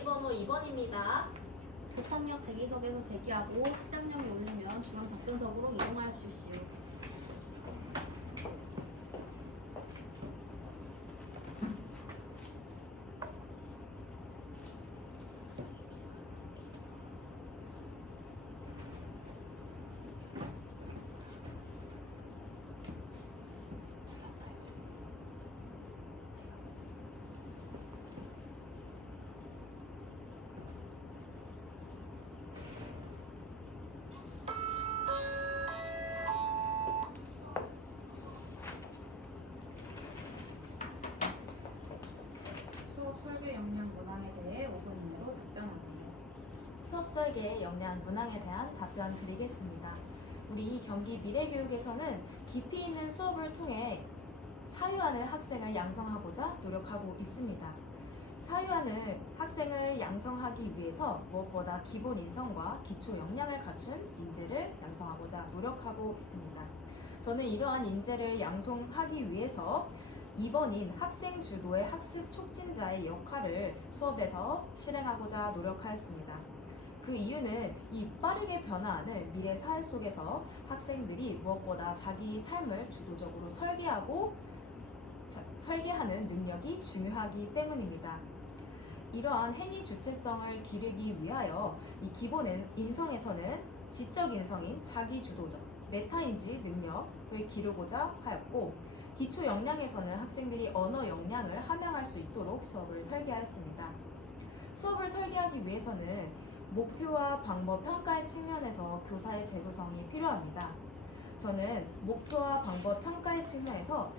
대리번호 2번입니다. 교통역 대기석에서 대기하고 시장령이 울리면 중앙 답변석으로 이동하여 주십시오. 수업 설계 역량 문항에 대해 5분 이내로 답변하세요. 수업 설계의 역량 문항에 대한 답변 드리겠습니다. 우리 경기 미래교육에서는 깊이 있는 수업을 통해 사유하는 학생을 양성하고자 노력하고 있습니다. 사유하는 학생을 양성하기 위해서 무엇보다 기본 인성과 기초 역량을 갖춘 인재를 양성하고자 노력하고 있습니다. 저는 이러한 인재를 양성하기 위해서 2번인 학생 주도의 학습 촉진자의 역할을 수업에서 실행하고자 노력하였습니다. 그 이유는 이 빠르게 변화하는 미래 사회 속에서 학생들이 무엇보다 자기 삶을 주도적으로 설계하는 능력이 중요하기 때문입니다. 이러한 행위 주체성을 기르기 위하여 이 기본 인성에서는 지적 인성인 자기 주도적 메타인지 능력을 기르고자 하였고, 기초 역량에서는 학생들이 언어 역량을 함양할 수 있도록 수업을 설계하였습니다. 수업을 설계하기 위해서는 목표와 방법 평가의 측면에서 교사의 재구성이 필요합니다. 저는 목표와 방법 평가의 측면에서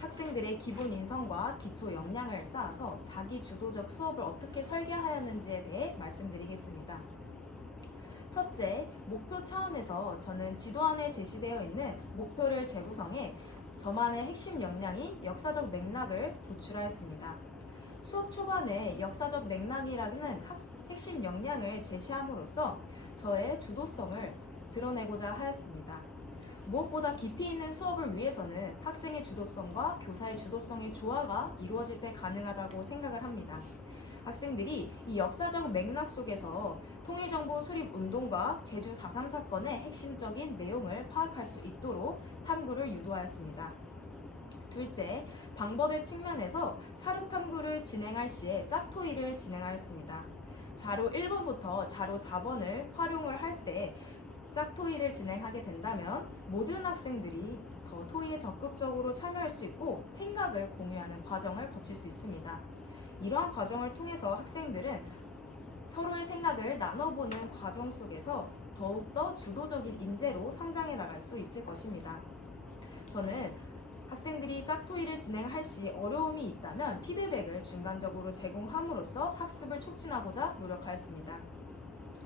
학생들의 기본 인성과 기초 역량을 쌓아서 자기 주도적 수업을 어떻게 설계하였는지에 대해 말씀드리겠습니다. 첫째, 목표 차원에서 저는 지도안에 제시되어 있는 목표를 재구성해 저만의 핵심 역량인 역사적 맥락을 도출하였습니다. 수업 초반에 역사적 맥락이라는 핵심 역량을 제시함으로써 저의 주도성을 드러내고자 하였습니다. 무엇보다 깊이 있는 수업을 위해서는 학생의 주도성과 교사의 주도성의 조화가 이루어질 때 가능하다고 생각을 합니다. 학생들이 이 역사적 맥락 속에서 통일정부 수립운동과 제주 4.3 사건의 핵심적인 내용을 파악할 수 있도록 탐구를 유도하였습니다. 둘째, 방법의 측면에서 사료 탐구를 진행할 시에 짝토의를 진행하였습니다. 자료 1번부터 자료 4번을 활용을 할 때 짝토의를 진행하게 된다면 모든 학생들이 더 토의에 적극적으로 참여할 수 있고 생각을 공유하는 과정을 거칠 수 있습니다. 이러한 과정을 통해서 학생들은 서로의 생각을 나눠보는 과정 속에서 더욱더 주도적인 인재로 성장해 나갈 수 있을 것입니다. 저는 학생들이 짝토의를 진행할 시 어려움이 있다면 피드백을 중간적으로 제공함으로써 학습을 촉진하고자 노력하였습니다.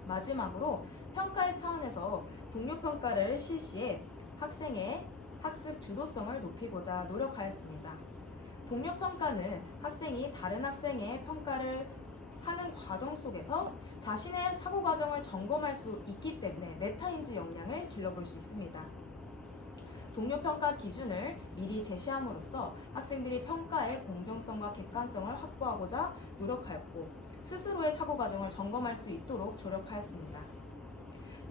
마지막으로 평가의 차원에서 동료평가를 실시해 학생의 학습 주도성을 높이고자 노력하였습니다. 동료평가는 학생이 다른 학생의 평가를 하는 과정 속에서 자신의 사고 과정을 점검할 수 있기 때문에 메타인지 역량을 길러볼 수 있습니다. 동료평가 기준을 미리 제시함으로써 학생들이 평가의 공정성과 객관성을 확보하고자 노력하였고 스스로의 사고 과정을 점검할 수 있도록 조력하였습니다.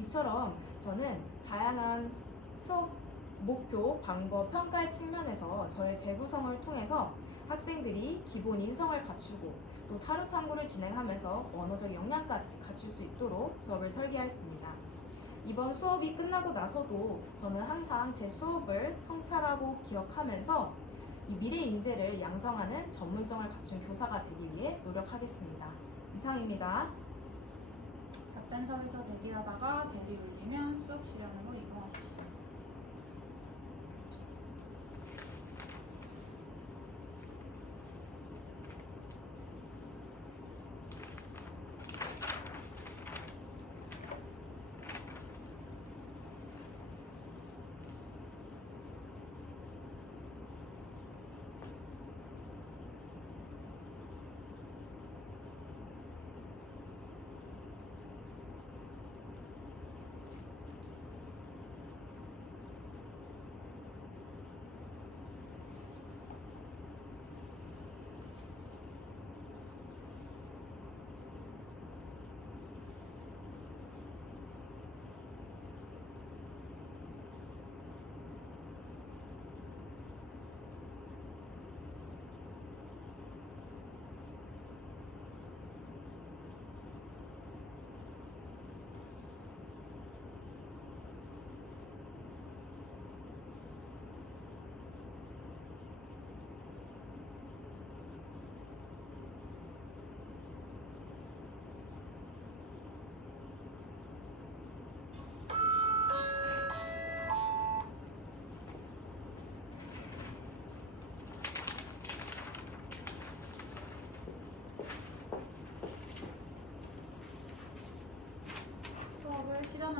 이처럼 저는 다양한 수업 목표, 방법, 평가의 측면에서 저의 재구성을 통해서 학생들이 기본 인성을 갖추고 또 사료 탐구를 진행하면서 언어적 역량까지 갖출 수 있도록 수업을 설계하였습니다. 이번 수업이 끝나고 나서도 저는 항상 제 수업을 성찰하고 기억하면서 이 미래 인재를 양성하는 전문성을 갖춘 교사가 되기 위해 노력하겠습니다. 이상입니다. 답변서에서 대기하다가 벨이 울리면 수업 시간으로 이동하십시오.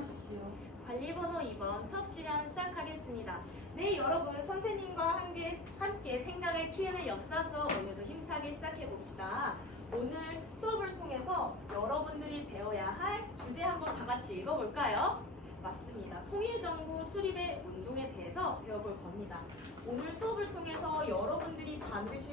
진행하십시오. 관리번호 2번 수업 시간 시작하겠습니다. 네, 여러분 선생님과 함께 생각을 키우는 역사 수업 오늘도 힘차게 시작해 봅시다. 오늘 수업을 통해서 여러분들이 배워야 할 주제 한번 다 같이 읽어볼까요? 맞습니다. 통일정부 수립의 운동에 대해서 배워볼 겁니다. 오늘 수업을 통해서 여러분들이 반드시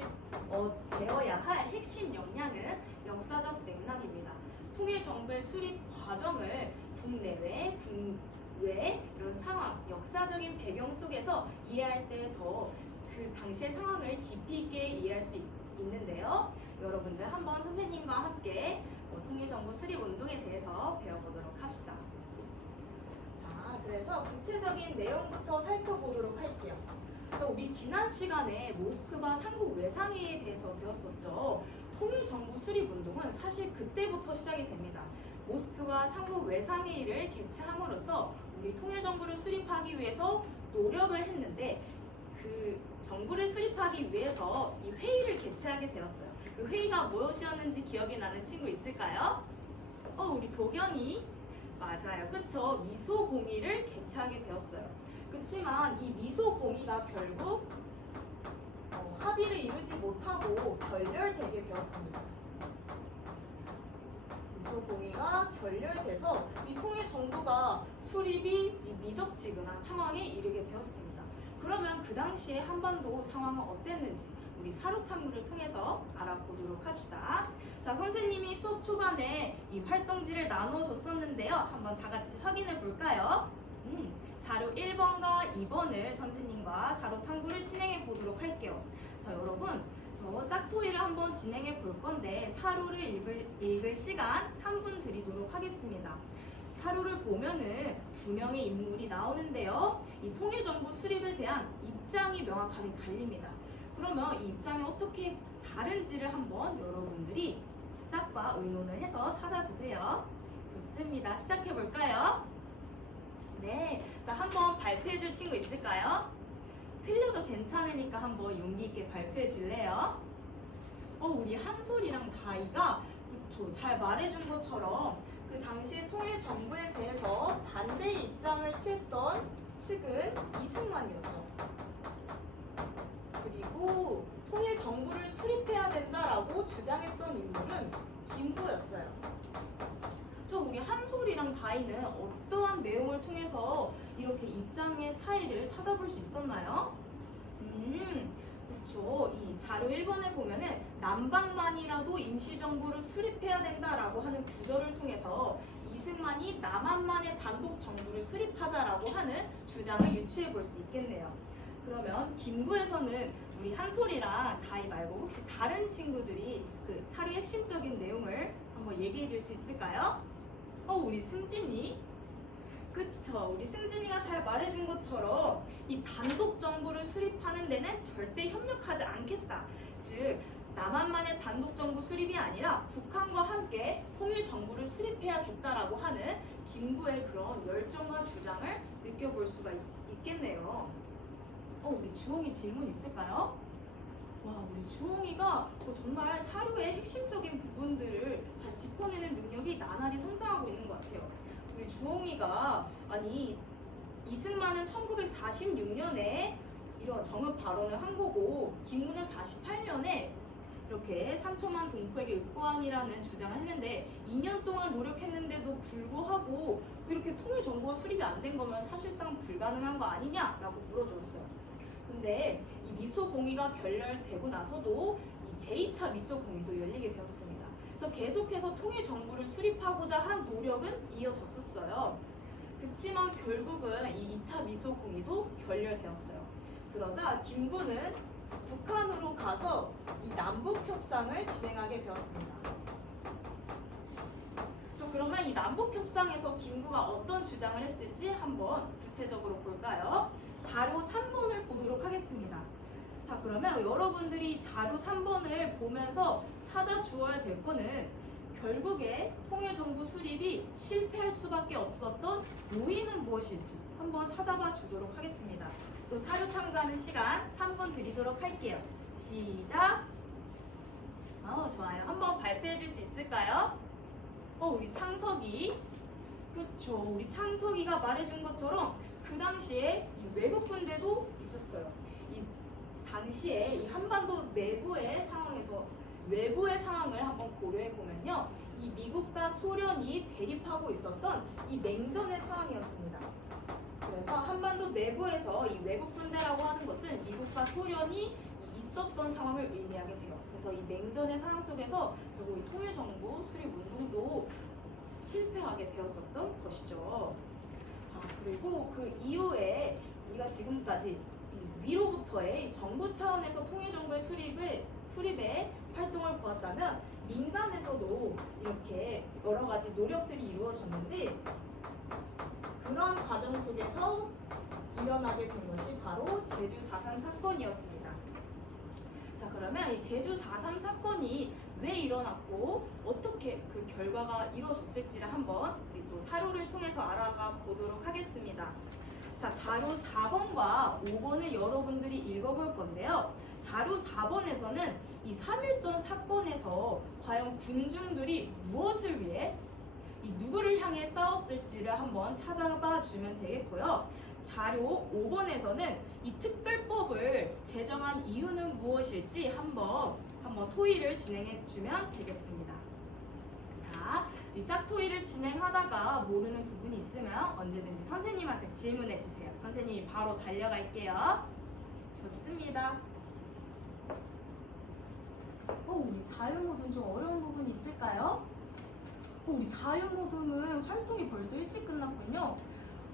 배워야 할 핵심 역량은 역사적 맥락입니다. 통일정부의 수립 과정을 국내외, 국외 이런 상황, 역사적인 배경 속에서 이해할 때 더 그 당시의 상황을 깊이 있게 이해할 수 있는데요. 여러분들 한번 선생님과 함께 통일정부 수립 운동에 대해서 배워보도록 합시다. 자, 그래서 구체적인 내용부터 살펴보도록 할게요. 우리 지난 시간에 모스크바 삼국 외상회의에 대해서 배웠었죠. 통일정부 수립 운동은 사실 그때부터 시작이 됩니다. 모스크바 삼국 외상회의를 개최함으로써 우리 통일정부를 수립하기 위해서 노력을 했는데 그 정부를 수립하기 위해서 이 회의를 개최하게 되었어요. 그 회의가 무엇이었는지 기억이 나는 친구 있을까요? 우리 도경이 맞아요. 그쵸? 미소공의를 개최하게 되었어요. 그치만 이 미소공의가 결국 합의를 이루지 못하고 결렬되게 되었습니다. 미소공의가 결렬돼서 이 통일정부가 수립이 미적지근한 상황에 이르게 되었습니다. 그러면 그 당시에 한반도 상황은 어땠는지 우리 사료탐구를 통해서 알아보도록 합시다. 자, 선생님이 수업 초반에 이 활동지를 나눠줬었는데요. 한번 다 같이 확인해 볼까요? 자료 1번과 2번을 선생님과 사료탐구를 진행해 보도록 할게요. 자, 여러분 저 짝토이를 한번 진행해 볼 건데 사료를 읽을 시간 3분 드리도록 하겠습니다. 사료를 보면은 두 명의 인물이 나오는데요. 이 통일정부 수립에 대한 입장이 명확하게 갈립니다. 그러면 이 입장이 어떻게 다른지를 한번 여러분들이 짝과 의논을 해서 찾아주세요. 좋습니다. 시작해 볼까요? 네, 자 한번 발표해 줄 친구 있을까요? 틀려도 괜찮으니까 한번 용기 있게 발표해 줄래요? 우리 한솔이랑 다이가 그쵸, 잘 말해준 것처럼 그 당시 통일정부에 대해서 반대 입장을 취했던 측은 이승만이었죠. 그리고 통일정부를 수립해야 된다라고 주장했던 인물은 김구였어요. 우리 한솔이랑 다이는 어떠한 내용을 통해서 이렇게 입장의 차이를 찾아볼 수 있었나요? 그렇죠. 이 자료 1번에 보면은 남방만이라도 임시정부를 수립해야 된다라고 하는 구절을 통해서 이승만이 남한만의 단독 정부를 수립하자라고 하는 주장을 유추해 볼 수 있겠네요. 그러면 김구에서는 우리 한솔이랑 다이 말고 혹시 다른 친구들이 그 사료의 핵심적인 내용을 한번 얘기해 줄 수 있을까요? 우리 승진이 그쵸, 우리 승진이가 잘 말해준 것처럼 이 단독 정부를 수립하는 데는 절대 협력하지 않겠다. 즉 남한만의 단독 정부 수립이 아니라 북한과 함께 통일 정부를 수립해야겠다라고 하는 김구의 그런 열정과 주장을 느껴볼 수가 있겠네요. 우리 주홍이 질문 있을까요? 와, 우리 주홍이가 정말 사료의 핵심적인 부분들을 잘 짚어내는 능력이 나날이 성장하고 있는 것 같아요. 우리 주홍이가 이승만은 1946년에 이런 정읍 발언을 한 거고 김구는 48년에 이렇게 3천만 동포에게 읍고안이라는 주장을 했는데 2년 동안 노력했는데도 불구하고 이렇게 통일정부가 수립이 안 된 거면 사실상 불가능한 거 아니냐라고 물어줬어요. 근데 이 미소공의가 결렬되고 나서도 이 제2차 미소공의도 열리게 되었습니다. 그래서 계속해서 통일정부를 수립하고자 한 노력은 이어졌었어요. 그렇지만 결국은 이 2차 미소공의도 결렬되었어요. 그러자 김구는 북한으로 가서 이 남북협상을 진행하게 되었습니다. 그러면 이 남북협상에서 김구가 어떤 주장을 했을지 한번 구체적으로 볼까요? 자료 3번을 보도록 하겠습니다. 자, 그러면 여러분들이 자료 3번을 보면서 찾아주어야 될 거는 결국에 통일정부 수립이 실패할 수밖에 없었던 요인은 무엇일지 한번 찾아봐 주도록 하겠습니다. 또 사료 탐구하는 시간 3분 드리도록 할게요. 시작! 좋아요. 한번 발표해 줄 수 있을까요? 우리 창석이 그쵸. 우리 창석이가 말해준 것처럼 그 당시에 이 외국 군대도 있었어요. 이 당시에 이 한반도 내부의 상황에서 외부의 상황을 한번 고려해 보면요. 이 미국과 소련이 대립하고 있었던 이 냉전의 상황이었습니다. 그래서 한반도 내부에서 이 외국 군대라고 하는 것은 미국과 소련이 있었던 상황을 의미하게 돼요. 그래서 이 냉전의 상황 속에서 결국 이 통일정부 수립 운동도 실패하게 되었었던 것이죠. 자, 그리고 그 이후에 우리가 지금까지 이 위로부터의 정부 차원에서 통일정부의 수립에 활동을 보았다면 민간에서도 이렇게 여러 가지 노력들이 이루어졌는데 그러한 과정 속에서 일어나게 된 것이 바로 제주 4.3 사건이었습니다. 자, 그러면 이 제주 4.3 사건이 왜 일어났고 어떻게 그 결과가 이루어졌을지를 한번 우리 또 사료를 통해서 알아가 보도록 하겠습니다. 자, 자료 4번과 5번을 여러분들이 읽어볼 건데요. 자료 4번에서는 이 3.1전 사건에서 과연 군중들이 무엇을 위해 이 누구를 향해 싸웠을지를 한번 찾아봐 주면 되겠고요. 자료 5번에서는 이 특별법을 제정한 이유는 무엇일지 한번 토의를 진행해 주면 되겠습니다. 자, 이 짝토의를 진행하다가 모르는 부분이 있으면 언제든지 선생님한테 질문해 주세요. 선생님이 바로 달려갈게요. 좋습니다. 우리 자유모듬 좀 어려운 부분이 있을까요? 우리 자유모듬은 활동이 벌써 일찍 끝났군요.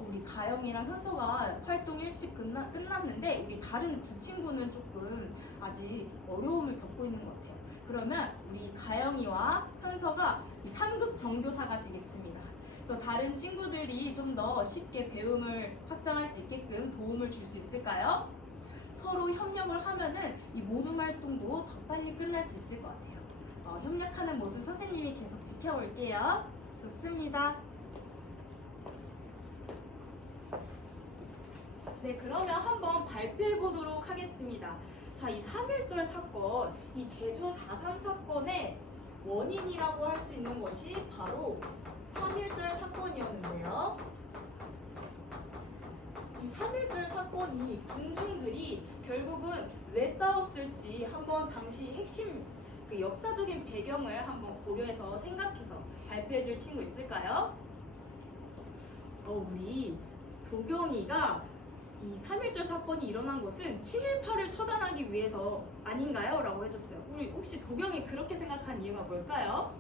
우리 가영이랑 현서가 활동 일찍 끝났는데 우리 다른 두 친구는 조금 아직 어려움을 겪고 있는 것 같아요. 그러면 우리 가영이와 현서가 이 3급 정교사가 되겠습니다. 그래서 다른 친구들이 좀 더 쉽게 배움을 확장할 수 있게끔 도움을 줄 수 있을까요? 서로 협력을 하면은 이 모둠 활동도 더 빨리 끝날 수 있을 것 같아요. 협력하는 모습 선생님이 계속 지켜볼게요. 좋습니다. 네, 그러면 한번 발표해 보도록 하겠습니다. 자, 이 3.1절 사건, 이 제주 4.3 사건의 원인이라고 할 수 있는 것이 바로 3.1절 사건이었는데요. 이 3.1절 사건이 군중들이 결국은 왜 싸웠을지 한번 당시 핵심 그 역사적인 배경을 한번 고려해서 생각해서 발표해 줄 친구 있을까요? 우리 도경이가 이 3.1절 사건이 일어난 것은 7.18을 처단하기 위해서 아닌가요? 라고 해줬어요. 우리 혹시 도경이 그렇게 생각한 이유가 뭘까요?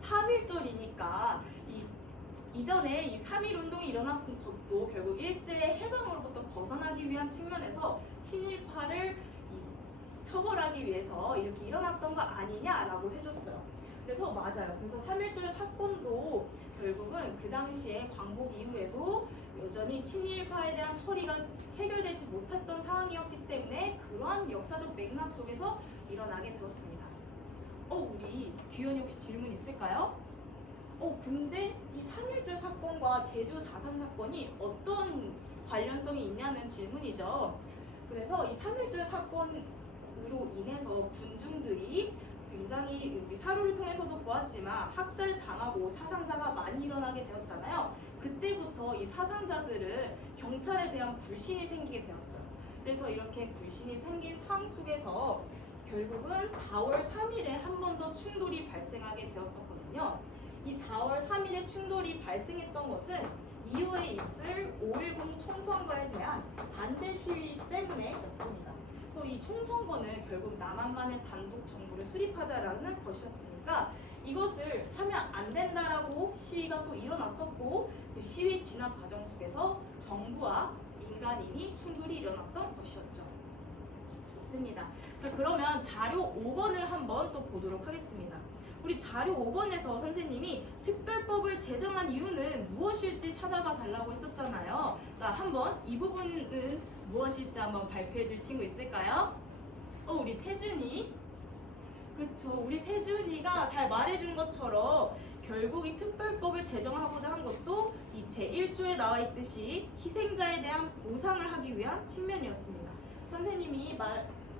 3.1절이니까 이전에 이 3.1 운동이 일어난 것도 결국 일제의 해방으로부터 벗어나기 위한 측면에서 7.18을 처벌하기 위해서 이렇게 일어났던 거 아니냐라고 해줬어요. 그래서 맞아요. 그래서 3.1절 사건도 결국은 그 당시에 광복 이후에도 여전히 친일파에 대한 처리가 해결되지 못했던 상황이었기 때문에 그러한 역사적 맥락 속에서 일어나게 되었습니다. 우리 규현이 혹시 질문 있을까요? 근데 이 3.1절 사건과 제주 4.3 사건이 어떤 관련성이 있냐는 질문이죠. 그래서 이 3.1절 사건으로 인해서 군중들이 굉장히 우리 사료를 통해서도 보았지만 학살당하고 사상자가 많이 일어나게 되었잖아요. 그때부터 이 사상자들은 경찰에 대한 불신이 생기게 되었어요. 그래서 이렇게 불신이 생긴 상황 속에서 결국은 4월 3일에 한 번 더 충돌이 발생하게 되었었거든요. 이 4월 3일에 충돌이 발생했던 것은 이후에 있을 5.10 총선거에 대한 반대 시위 때문에였습니다. 그래서 이 총선거는 결국 남한만의 단독 정부를 수립하자라는 것이었으니까 이것을 하면 안 된다라고 시위가 또 일어났었고 그 시위 진압 과정 속에서 정부와 민간인이 충돌이 일어났던 것이었죠. 좋습니다. 자, 그러면 자료 5번을 한번 또 보도록 하겠습니다. 우리 자료 5번에서 선생님이 특별법을 제정한 이유는 무엇일지 찾아봐 달라고 했었잖아요. 자, 한번 이 부분은 무엇일지 한번 발표해 줄 친구 있을까요? 우리 태준이. 그쵸. 우리 태준이가 잘 말해준 것처럼 결국 이 특별법을 제정하고자 한 것도 이 제1조에 나와 있듯이 희생자에 대한 보상을 하기 위한 측면이었습니다. 선생님이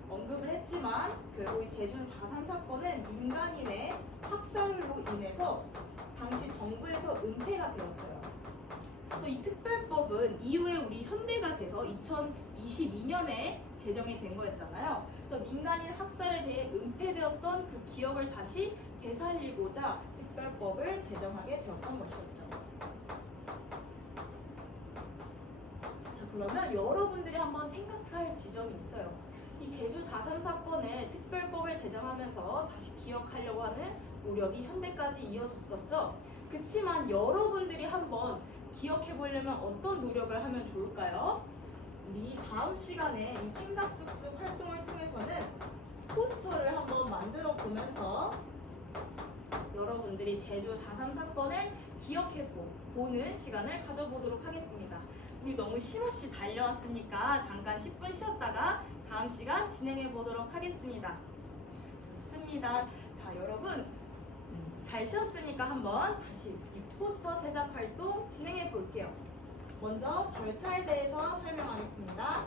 언급을 했지만 결국 이 제주 4.3 사건은 민간인의 학살로 인해서 당시 정부에서 은폐가 되었어요. 그래서 이 특별법은 이후에 우리 현대가 돼서 2022년에 제정이 된 거였잖아요. 그래서 민간인 학살에 대해 은폐되었던 그 기억을 다시 되살리고자 특별법을 제정하게 되었던 것이었죠. 자, 그러면 여러분들이 한번 생각할 지점이 있어요. 이 제주 4.3 사건을 특별법을 제정하면서 다시 기억하려고 하는 노력이 현대까지 이어졌었죠. 그치만 여러분들이 한번 기억해 보려면 어떤 노력을 하면 좋을까요? 우리 다음 시간에 이 생각쑥쑥 활동을 통해서는 포스터를 한번 만들어 보면서 여러분들이 제주 4.3 사건을 기억해 보는 시간을 가져보도록 하겠습니다. 우리 너무 쉼없이 달려왔으니까 잠깐 10분 쉬었다가 다음 시간 진행해 보도록 하겠습니다. 좋습니다. 자, 여러분 잘 쉬었으니까 한번 다시 이 포스터 제작 활동 진행해 볼게요. 먼저 절차에 대해서 설명하겠습니다.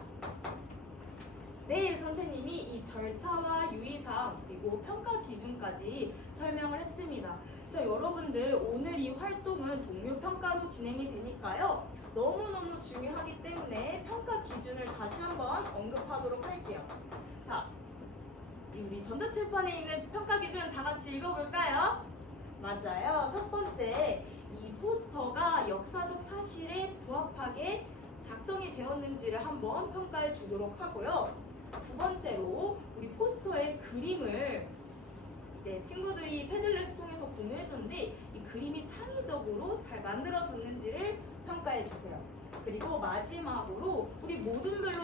네, 선생님이 이 절차와 유의사항 그리고 평가 기준까지 설명을 했습니다. 자, 여러분들 오늘 이 활동은 동료 평가로 진행이 되니까요. 너무너무 중요하기 때문에 평가 기준을 다시 한번 언급하도록 할게요. 자, 우리 전자칠판에 있는 평가 기준 다 같이 읽어볼까요? 맞아요. 첫 번째, 이 포스터가 역사적 사실에 부합하게 작성이 되었는지를 한번 평가해 주도록 하고요. 두 번째로 우리 포스터의 그림을 이제 친구들이 패들렛을 통해서 공유해 줬는데 이 그림이 창의적으로 잘 만들어졌는지를 평가해 주세요. 그리고 마지막으로 우리 모둠별로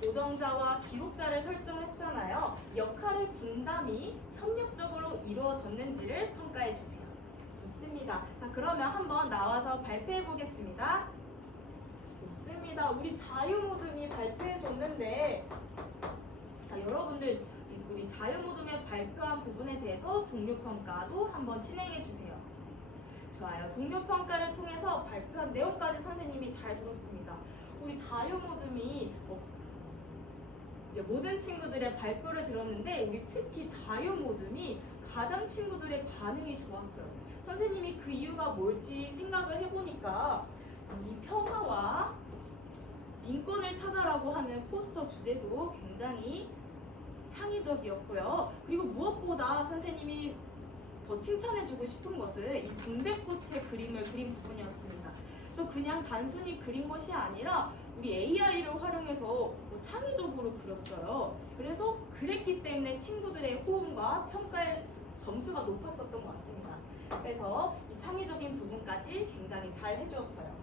조정자와 기록자를 설정했잖아요. 역할의 분담이 협력적으로 이루어졌는지를 평가해 주세요. 좋습니다. 자, 그러면 한번 나와서 발표해 보겠습니다. 좋습니다. 우리 자유모둠이 발표해 줬는데, 자, 여러분들 우리 자유모둠에 발표한 부분에 대해서 동료평가도 한번 진행해 주세요. 좋아요. 동료평가를 통해서 발표한 내용까지 선생님이 잘 들었습니다. 우리 자유모둠이 이제 모든 친구들의 발표를 들었는데 우리 특히 자유모둠이 가장 친구들의 반응이 좋았어요. 선생님이 그 이유가 뭘지 생각을 해보니까 이 평화와 인권을 찾아라고 하는 포스터 주제도 굉장히 창의적이었고요. 그리고 무엇보다 선생님이 더 칭찬해주고 싶은 것은 이 동백꽃의 그림을 그린 부분이었습니다. 그래서 그냥 단순히 그린 것이 아니라 우리 AI를 활용해서 창의적으로 그렸어요. 그래서 그랬기 때문에 친구들의 호응과 평가의 점수가 높았었던 것 같습니다. 그래서 이 창의적인 부분까지 굉장히 잘 해주었어요.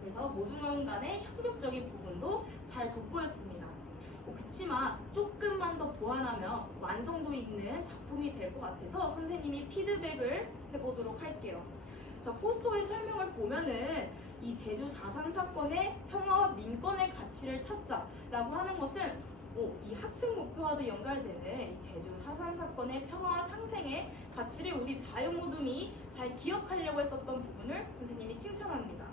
그래서 모둠 간의 협력적인 부분도 잘 돋보였습니다. 그치만 조금만 더 보완하면 완성도 있는 작품이 될 것 같아서 선생님이 피드백을 해보도록 할게요. 자, 포스터의 설명을 보면은 이 제주 4.3 사건의 평화와 민권의 가치를 찾자라고 하는 것은 이 학생 목표와도 연결되는 이 제주 4.3 사건의 평화와 상생의 가치를 우리 자유모둠이 잘 기억하려고 했었던 부분을 선생님이 칭찬합니다.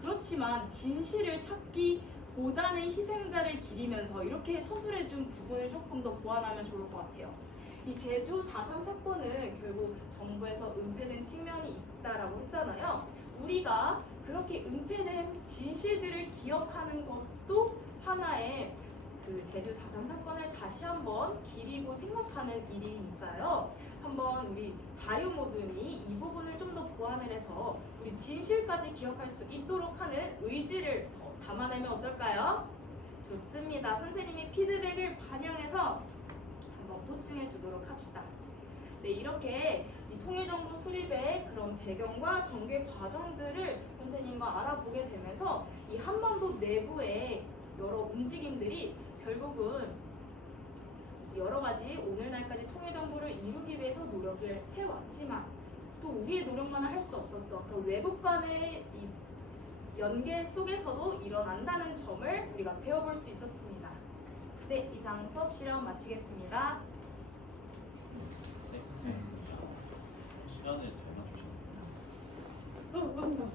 그렇지만 진실을 찾기보다는 희생자를 기리면서 이렇게 서술해준 부분을 조금 더 보완하면 좋을 것 같아요. 이 제주 4.3 사건은 결국 정부에서 은폐된 측면이 있다라고 했잖아요. 우리가 그렇게 은폐된 진실들을 기억하는 것도 하나의 그 제주 4.3 사건을 다시 한번 기리고 생각하는 일이니까요. 한번 우리 자유모둠이 이 부분을 좀 더 보완을 해서 우리 진실까지 기억할 수 있도록 하는 의지를 더 담아내면 어떨까요? 좋습니다. 선생님이 피드백을 반영해서 한번 보충해 주도록 합시다. 네, 이렇게 이 통일정부 수립의 그런 배경과 전개 과정들을 선생님과 알아보게 되면서 이 한반도 내부의 여러 움직임들이 결국은 여러 가지 오늘날까지 통일정부를 이루기 위해서 노력을 해왔지만 또 우리의 노력만은 할 수 없었던 그런 외국간의 이 연계 속에서도 일어난다는 점을 우리가 배워볼 수 있었습니다. 네, 이상 수업 실험 마치겠습니다. 네, 고생했습니다. 시간을 잘 맞추셨네요.